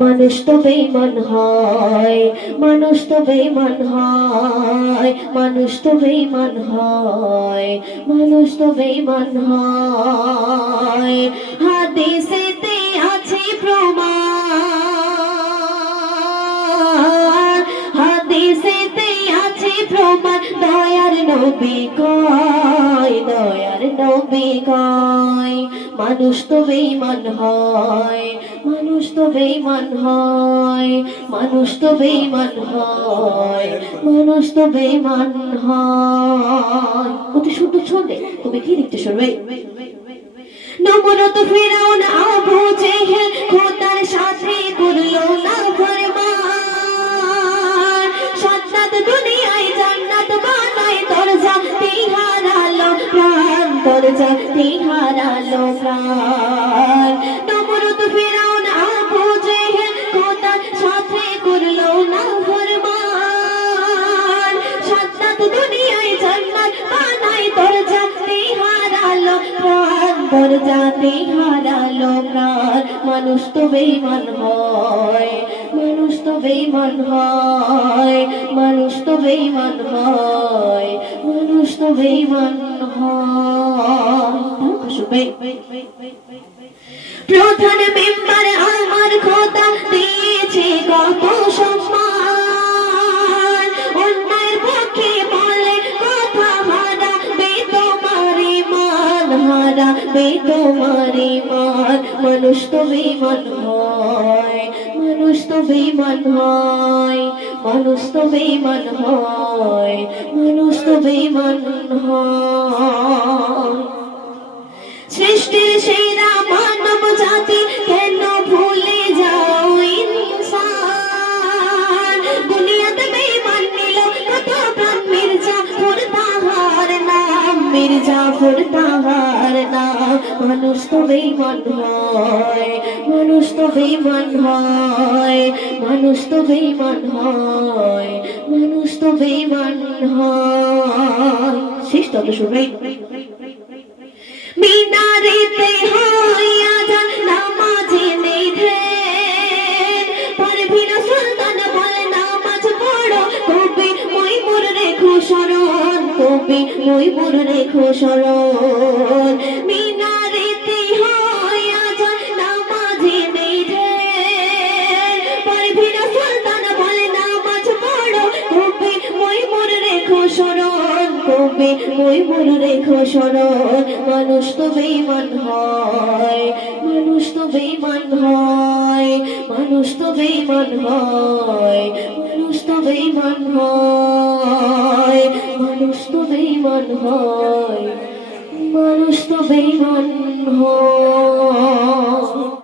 মানুষ তো বেইমান হয়, মানুষ তো বেইমান হয়, মানুষ তো বেইমান হয়, মানুষ তো বেমান হয়। হাতে সেতে আছে প্রমাণ নবী কয়, দয়ার নবী কয়, মানুষ তো বেইমান হয়, মানুষ তো বেইমান হয়, মানুষ তো বেইমান হয়, মানুষ তো বেইমান হয়। অতি সুন্দর ছন্দে, তুমি কি লিখতে শুনবে? নমরত ফেরাউন আবু দরজা তিহারালো প্রাণ। নমরত ফেরাউন আবু জেহেল খোদার সাথে করল না ফরমান। সাজ্জাদ দুনিয়ায় জান্নাত বানায় দরজা তিহারালো প্রাণ। দরজাতে হারালো প্রাণ। মানুষ তো বেইমান হয়, মানুষ তো বেইমান হয়, মানুষ তো বেইমান হয়, মানুষ তো শুনবে প্রধান মেম্বার আমার খোদা দিয়েছে কত সম্মান। অন্যায়ের পক্ষে বলে কথা হারা বে তোমারে মান, হারা, বে তোমারে মান। মানুষ তো বেমান হয়, মানুষ তো বেমান হয়। মানুষ তো বেমান হয় মানুষ তো বেমান হয়। মির্জাফর তাহার নাম মানুষ তো বেঈমান হয়, মানুষ তো বেঈমান হয়, মানুষ তো বেঈমান হয়, মানুষ তো বেঈমান হয়। শেষ তত শুনবে। মিনারেতে হইয়া যান নামাজে নিধে পারভিনা সুলতান বলে কবি মই মোর রেখো শরণ। মিনারেতে হয় যান নামাজে নিধে পারভিনা সুলতান বলে, নামাজ পড়ো কবি মই মোর রেখো শরণ। কবি মই মোর রেখো শরণ মানুষ তো বেইমান হয়, মানুষ তো বেইমান হয়, মানুষ তো বেইমান হয়, মানুষ তো বেইমান হয়, মানুষ তো বেইমান হয়, মানুষ তো বেইমান হয়।